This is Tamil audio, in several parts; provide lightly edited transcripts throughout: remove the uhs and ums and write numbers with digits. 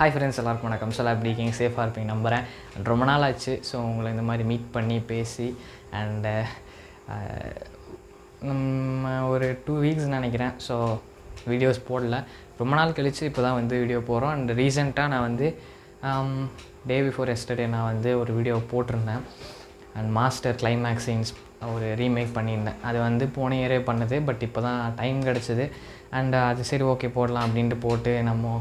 ஹாய் ஃப்ரெண்ட்ஸ், எல்லாருக்கும் வணக்கம். ஸோ எப்படி இருக்கீங்க? சேஃபாக இருப்பீங்க நம்புகிறேன். ரொம்ப நாள் ஆச்சு ஸோ உங்களை இந்த மாதிரி மீட் பண்ணி பேசி அண்டு ஒரு 2 வீக்ஸ் நினைக்கிறேன். ஸோ வீடியோஸ் போடல. ரொம்ப நாள் கழித்து இப்போ தான் வந்து வீடியோ போடுறோம். அண்ட் ரீசெண்டாக நான் வந்து டே பிஃபோர் எஸ்டர்டே நான் வந்து ஒரு வீடியோ போட்டிருந்தேன். அண்ட் மாஸ்டர் கிளைமேக்ஸ் ஒரு ரீமேக் பண்ணியிருந்தேன். அது வந்து போன இயரே பண்ணது. பட் இப்போ தான் டைம் கிடச்சிது. அண்ட் அது சரி ஓகே போடலாம் அப்படின்ட்டு போட்டு நம்ம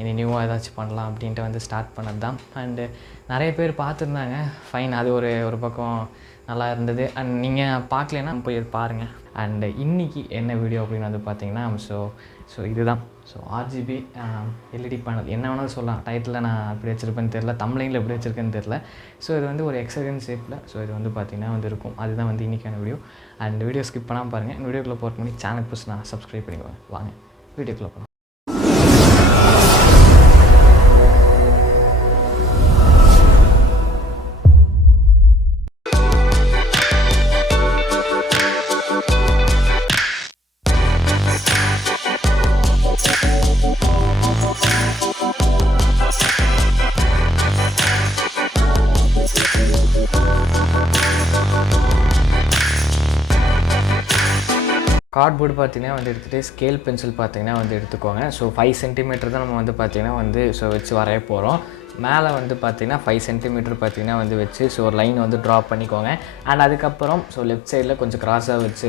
இனி நியூவாக ஏதாச்சும் பண்ணலாம் அப்படின்ட்டு வந்து ஸ்டார்ட் பண்ணது தான். அண்டு நிறைய பேர் பார்த்துருந்தாங்க. ஃபைன், அது ஒரு பக்கம் நல்லா இருந்தது. அண்ட் நீங்கள் பார்க்கலன்னா போய் பாருங்கள். அண்டு இன்றைக்கி என்ன வீடியோ அப்படின்னு வந்து பார்த்தீங்கன்னா ஸோ இதுதான். ஸோ RGB LED பேனல் என்ன வேணாலும் சொல்லலாம். டைட்டில் நான் எப்படி வச்சுருப்பேன்னு தெரில, தம்ப்நெயிலில் எப்படி வச்சுருக்கேன்னு தெரில. ஸோ இது வந்து ஒரு ஹெக்ஸாகன் ஷேப்பில் ஸோ இது வந்து பார்த்திங்கன்னா வந்து இருக்கும். அதுதான் வந்து இன்றைக்கான வீடியோ. அண்ட் வீடியோ ஸ்கிப் பண்ணாமல் பாருங்கள். இந்த வீடியோக்குள்ளே போகிற முன்னாடி சேனல் புதுசு நான் சப்ஸ்கிரைப் பண்ணிக்குவேன். வாங்க வீடியோக்குள்ளே போகலாம். கார்ட்போர்டு பார்த்திங்கன்னா வந்து எடுத்துகிட்டு ஸ்கேல் பென்சில் பார்த்திங்கன்னா வந்து எடுத்துக்கோங்க. ஸோ 5 சென்டிமீட்டர் தான் நம்ம வந்து பார்த்திங்கன்னா வந்து ஸோ வச்சு வரைய போகிறோம். மேலே வந்து பார்த்திங்கன்னா 5 சென்டிமீட்டர் பார்த்திங்கன்னா வந்து வச்சு ஸோ ஒரு லைன் வந்து ட்ரா பண்ணிக்கோங்க. அண்ட் அதுக்கப்புறம் ஸோ லெஃப்ட் சைடில் கொஞ்சம் க்ராஸாக வச்சு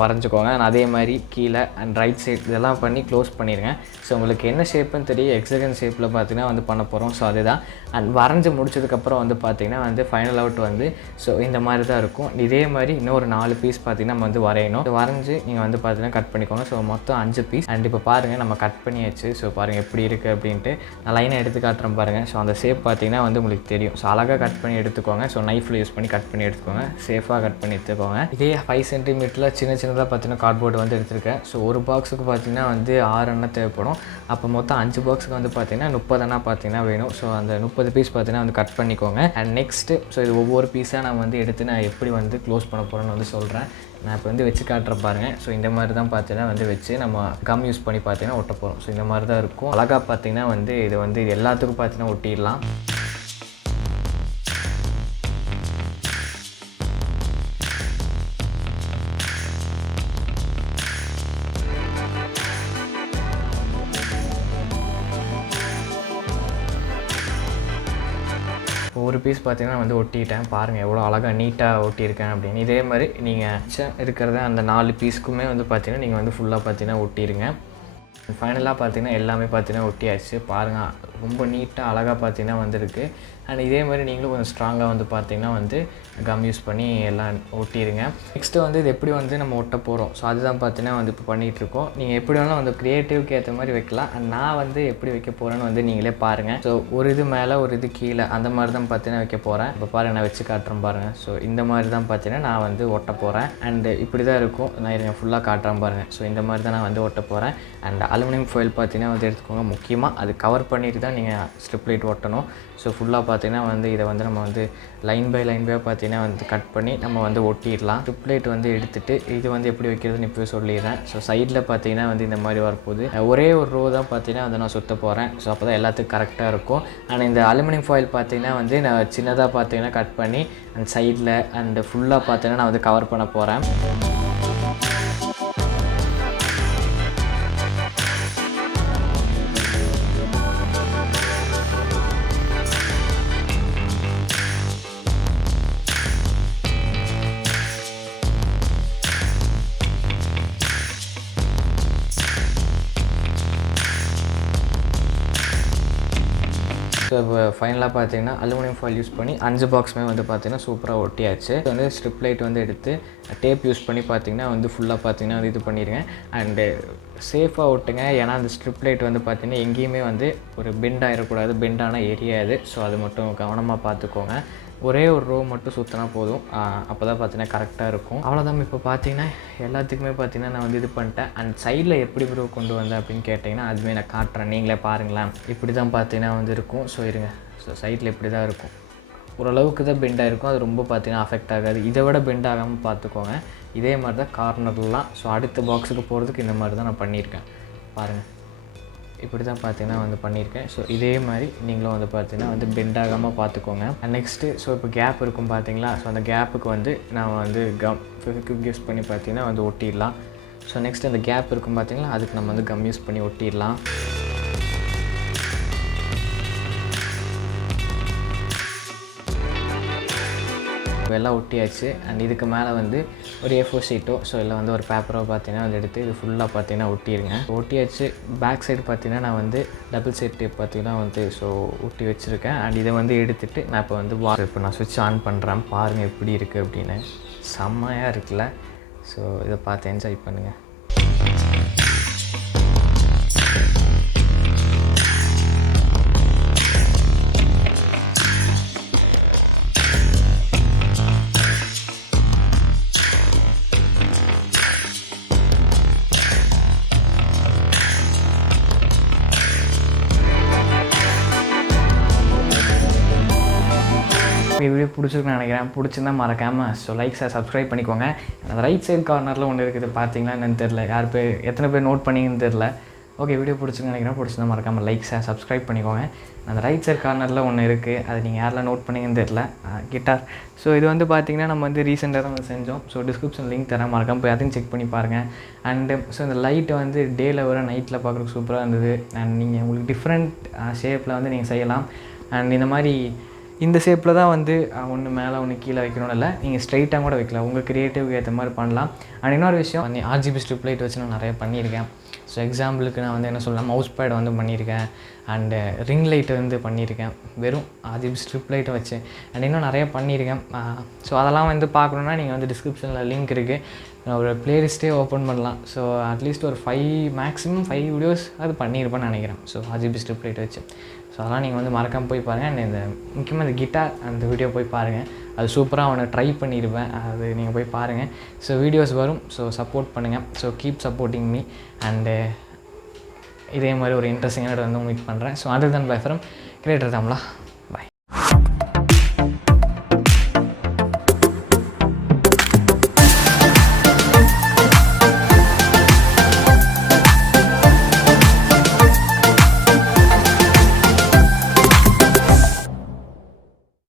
வரைஞ்சிக்கோங்க. அண்ட் அதே மாதிரி கீழே அண்ட் ரைட் சைட் இதெல்லாம் பண்ணி க்ளோஸ் பண்ணிடுங்க. ஸோ உங்களுக்கு என்ன ஷேப்புன்னு தெரியும். ஹெக்ஸாகன் ஷேப்பில் பார்த்திங்கன்னா வந்து பண்ண போகிறோம். ஸோ அதுதான். அண்ட் வரைஞ்சி முடிச்சதுக்கப்புறம் வந்து பார்த்திங்கன்னா வந்து ஃபைனல் அவுட் வந்து ஸோ இந்த மாதிரி தான் இருக்கும். இதே மாதிரி இன்னொரு 4 பீஸ் பார்த்திங்கன்னா நம்ம வந்து வரையணும். வரைஞ்சி நீங்கள் வந்து பார்த்திங்கன்னா கட் பண்ணிக்கோங்க. ஸோ மொத்தம் 5 பீஸ். அண்ட் இப்போ பாருங்கள் நம்ம கட் பண்ணியாச்சு. ஸோ பாருங்கள் எப்படி இருக்குது அப்படின்ட்டு நான் லைனை எடுத்து காட்டுறேன் பாருங்கள். ஸோ அந்த ஷேப் பார்த்திங்கன்னா வந்து உங்களுக்கு தெரியும். ஸோ அழகாக கட் பண்ணி எடுத்துக்கோங்க. ஸோ நைஃபில் யூஸ் பண்ணி கட் பண்ணி எடுத்துக்கோங்க. சேஃபாக கட் பண்ணி எடுத்துக்கோங்க. இதே 5 சென்டிமீட்டரில் சின்னதாக பார்த்திங்கன்னா கார்ட்போர்டு வந்து எடுத்திருக்கேன். ஸோ ஒரு பாக்ஸுக்கு பார்த்திங்கன்னா வந்து 6 எண்ணெய் தேவைப்படும். அப்போ மொத்தம் 5 பாக்ஸுக்கு வந்து பார்த்திங்கன்னா 30 எண்ணெய் பார்த்திங்கன்னா வேணும். ஸோ அந்த 30 பீஸ் பார்த்திங்கன்னா வந்து கட் பண்ணிக்கோங்க. அண்ட் நெக்ஸ்ட்டு ஸோ இது ஒவ்வொரு பீஸாக நான் வந்து எடுத்து நான் எப்படி வந்து க்ளோஸ் பண்ண போகிறேன்னு வந்து சொல்கிறேன். நான் இப்போ வந்து வச்சு காட்டுறேன் பாருங்கள். ஸோ இந்த மாதிரி தான் பார்த்தீங்கன்னா வந்து வச்சு நம்ம கம் யூஸ் பண்ணி பார்த்தீங்கன்னா ஒட்ட போகிறோம். ஸோ இந்த மாதிரி தான் இருக்கும். அழகாக பார்த்தீங்கன்னா வந்து இது எல்லாத்துக்கும் பார்த்தீங்கன்னா ஒட்டிடலாம். ஒரு பீஸ் பார்த்திங்கன்னா வந்து ஒட்டிட்டேன். பாருங்கள் எவ்வளோ அழகாக நீட்டாக ஒட்டியிருக்கேன் அப்படின்னு. இதே மாதிரி நீங்கள் இருக்கிறத அந்த 4 பீஸுக்குமே வந்து பார்த்திங்கன்னா நீங்கள் வந்து ஃபுல்லாக பார்த்திங்கன்னா ஒட்டிடுங்க. ஃபைனலாக பார்த்திங்கன்னா எல்லாமே பார்த்திங்கன்னா ஒட்டியாச்சு. பாருங்கள் ரொம்ப நீட்டாக அழகாக பார்த்திங்கன்னா வந்துருக்கு. அண்ட் இதே மாதிரி நீங்களும் கொஞ்சம் ஸ்ட்ராங்காக வந்து பார்த்திங்கன்னா வந்து கம் யூஸ் பண்ணி எல்லாம் ஒட்டிடுங்க. நெக்ஸ்ட்டு வந்து இது எப்படி வந்து நம்ம ஒட்ட போகிறோம். ஸோ அதுதான் பார்த்திங்கன்னா வந்து இப்போ பண்ணிகிட்ருக்கோம். நீங்கள் எப்படி வேணாலும் வந்து க்ரியேட்டிவ்க்கு ஏற்ற மாதிரி வைக்கலாம். அண்ட் நான் வந்து எப்படி வைக்க போகிறேன்னு வந்து நீங்களே பாருங்கள். ஸோ ஒரு இது மேலே ஒரு இது கீழே அந்த மாதிரி தான் பார்த்திங்கன்னா வைக்க போகிறேன். இப்போ பாருங்கள் நான் வச்சு காட்டுறேன் பாருங்கள். ஸோ இந்த மாதிரி தான் பார்த்திங்கன்னா நான் வந்து ஒட்ட போகிறேன். அண்டு இப்படி தான் இருக்கும். நான் இதை ஃபுல்லாக காட்டுறேன் பாருங்கள். ஸோ இந்த மாதிரி தான் நான் வந்து ஒட்ட போகிறேன். அண்ட் அலுமினியம் ஃபாயில் பார்த்திங்கன்னா வந்து எடுத்துக்கோங்க. முக்கியமாக அது கவர் பண்ணிட்டு தான் நீங்கள் ஸ்ட்ரிப் லைட் ஒட்டணும். ஸோ ஃபுல்லாக பார்த்திங்கன்னா வந்து இதை வந்து நம்ம வந்து லைன் பை பார்த்திங்கன்னா வந்து கட் பண்ணி நம்ம வந்து ஒட்டிடலாம். ஸ்ட்ரிப் லைட் வந்து எடுத்துகிட்டு இது வந்து எப்படி வைக்கிறதுன்னு இப்போ சொல்லிடுறேன். ஸோ சைடில் பார்த்திங்கன்னா வந்து இந்த மாதிரி வரப்போகுது. ஒரே ஒரு ரோ தான் பார்த்திங்கன்னா வந்து நான் சுற்ற போகிறேன். ஸோ அப்போ தான் எல்லாத்துக்கும் கரெக்டாக இருக்கும். அண்ட் இந்த அலுமினியம் ஃபாயில் பார்த்திங்கன்னா வந்து நான் சின்னதாக பார்த்திங்கன்னா கட் பண்ணி அண்ட் சைடில் அண்டு ஃபுல்லாக பார்த்திங்கன்னா நான் வந்து கவர் பண்ண போகிறேன். ஸோ இப்போ ஃபைனலாக பார்த்தீங்கன்னா அலுமினியம் ஃபாயில் யூஸ் பண்ணி 5 பாக்ஸுமே வந்து பார்த்திங்கன்னா சூப்பராக ஒட்டியாச்சு. வந்து ஸ்ட்ரிப் லைட் வந்து எடுத்து டேப் யூஸ் பண்ணி பார்த்திங்கன்னா வந்து ஃபுல்லாக பார்த்திங்கன்னா வந்து இது பண்ணிடுங்க. அண்டு சேஃபாக ஒட்டுங்க. ஏன்னா அந்த ஸ்ட்ரிப் லைட் வந்து பார்த்திங்கன்னா எங்கேயுமே வந்து ஒரு பெண்ட் ஆகிடக்கூடாது. பெண்டான ஏரியா அது. ஸோ அது மட்டும் கவனமாக பார்த்துக்கோங்க. ஒரே ஒரு ரோ மட்டும் சுற்றினா போதும். அப்போ தான் பார்த்தீங்கன்னா கரெக்டாக இருக்கும். அவ்வளோதான். இப்போ பார்த்தீங்கன்னா எல்லாத்துக்குமே பார்த்தீங்கன்னா நான் வந்து இது பண்ணிட்டேன். அண்ட் சைடில் எப்படி ப்ரோ கொண்டு வந்தேன் அப்படின்னு கேட்டிங்கன்னா அதுவே நான் காட்டுறேன். நீங்களே பாருங்களேன். இப்படி தான் பார்த்தீங்கன்னா வந்து இருக்கும். ஸோ இருங்க. ஸோ சைடில் இப்படி தான் இருக்கும். ஓரளவுக்கு தான் பெண்டாக இருக்கும். அது ரொம்ப பார்த்தீங்கன்னா அஃபெக்ட் ஆகாது. இதை விட பெண்ட் ஆகாமல் பார்த்துக்கோங்க. இதே மாதிரி தான் கார்னர்லாம். ஸோ அடுத்த பாக்ஸுக்கு போகிறதுக்கு இந்த மாதிரி தான் நான் பண்ணியிருக்கேன். பாருங்கள் இப்படி தான் பார்த்தீங்கன்னா வந்து பண்ணியிருக்கேன். ஸோ இதே மாதிரி நீங்களும் வந்து பார்த்தீங்கன்னா வந்து பெண்ட் ஆகாமல் பார்த்துக்கோங்க. நெக்ஸ்ட்டு ஸோ இப்போ கேப் இருக்கும் பார்த்தீங்களா, ஸோ அந்த கேப்புக்கு வந்து நான் வந்து ஃபெவிக்விக் யூஸ் பண்ணி பார்த்தீங்கன்னா வந்து ஒட்டிடலாம். ஸோ நெக்ஸ்ட் அந்த கேப் இருக்கும் பார்த்தீங்களா, அதுக்கு நம்ம வந்து கம் யூஸ் பண்ணி ஒட்டிடலாம். எல்லாம் ஒட்டியாச்சு. அண்ட் இதுக்கு மேலே வந்து ஒரு A4 ஷீட்டோ ஸோ இல்லை வந்து ஒரு பேப்பரோ பார்த்தீங்கன்னா வந்து எடுத்து இது ஃபுல்லாக பார்த்தீங்கன்னா ஒட்டிடுங்க. ஒட்டியாச்சு. பேக் சைடு பார்த்தீங்கன்னா நான் வந்து டபுள் சைட் டேப் பார்த்தீங்கன்னா வந்து ஸோ ஒட்டி வச்சுருக்கேன். அண்ட் இதை வந்து எடுத்துகிட்டு நான் இப்போ வந்து இப்போ நான் ஸ்விட்ச் ஆன் பண்ணுறேன். பாருங்கள் எப்படி இருக்குது அப்படின்னு. செம்மையாக இருக்குல்ல. ஸோ இதை பார்த்து என்ஜாய் பண்ணுங்கள். வீடியோ பிடிச்சிருக்குன்னு நினைக்கிறேன். பிடிச்சிருந்தா மறக்காமல் ஸோ லைக்ஸை சப்ஸ்கிரைப் பண்ணிக்கோங்க. அந்த ரைட் சைடு கார்னரில் ஒன்று இருக்குது பார்த்தீங்களா என்னன்னு தெரில. எத்தனை பேர் நோட் பண்ணிங்கன்னு தெரில. ஓகே, வீடியோ பிடிச்சிருக்குன்னு நினைக்கிறேன். பிடிச்சிருந்தா மறக்காமல் லைக்ஸை சப்ஸ்கிரைப் பண்ணிக்கோங்க. அந்த ரைட் சைடு கார்னரில் ஒன்று இருக்குது, அது நீங்கள் யாரெல்லாம் நோட் பண்ணிங்கன்னு தெரில, கிட்டார். ஸோ இது வந்து பார்த்திங்கன்னா நம்ம வந்து ரீசெண்டாக தான் வந்து செஞ்சோம். ஸோ டிஸ்கிரிப்ஷன் லிங்க் தரேன், மறக்காமல் போய் அதையும் செக் பண்ணி பாருங்கள். அண்டு ஸோ இந்த லைட்டை வந்து டேயில் வர நைட்டில் பார்க்குறதுக்கு சூப்பராக இருந்தது. அண்ட் நீங்கள் உங்களுக்கு டிஃப்ரெண்ட் ஷேப்பில் வந்து நீங்கள் செய்யலாம். அண்ட் இந்த மாதிரி இந்த ஷேப்பில் தான் வந்து ஒன்று மேலே ஒன்று கீழே வைக்கணும்னு இல்லை, நீங்கள் ஸ்ட்ரைட்டாக கூட வைக்கலாம். உங்கள் க்ரியேட்டிவ்க்கு ஏற்ற மாதிரி பண்ணலாம். அண்ட் இன்னொரு விஷயம், RGB ஸ்ட்ரிப் லைட் வச்சு நான் நிறைய பண்ணியிருக்கேன். ஸோ எக்ஸாம்பிளுக்கு நான் வந்து என்ன சொல்லலாம், மவுஸ் பேட் வந்து பண்ணியிருக்கேன். அண்டு ரிங் லைட்டு வந்து பண்ணியிருக்கேன் வெறும் RGB ஸ்ட்ரிப் லைட்டை வச்சு. அண்ட் இன்னும் நிறைய பண்ணியிருக்கேன். ஸோ அதெல்லாம் வந்து பார்க்கணுன்னா நீங்கள் வந்து டிஸ்கிரிப்ஷனில் லிங்க் இருக்குது. ஒரு ப்ளேலிஸ்ட்டே ஓப்பன் பண்ணலாம். ஸோ அட்லீஸ்ட் ஒரு மேக்ஸிமம் 5 வீடியோஸ் அது பண்ணியிருப்பேன்னு நினைக்கிறேன். ஸோ RGB ஸ்ட்ரிப் லைட் வச்சு. ஸோ அதெல்லாம் நீங்கள் வந்து மறக்காமல் போய் பாருங்கள். அண்ட் இந்த முக்கியமாக இந்த கிட்டார் அந்த வீடியோ போய் பாருங்கள். அது சூப்பராக அவனை ட்ரை பண்ணியிருப்பேன். அது நீங்கள் போய் பாருங்கள். ஸோ வீடியோஸ் வரும். ஸோ சப்போர்ட் பண்ணுங்கள். So keep supporting me. And இதே மாதிரி ஒரு இன்ட்ரெஸ்டிங்கான வந்து மீட் பண்ணுறேன். So other than by from creator Tamizha.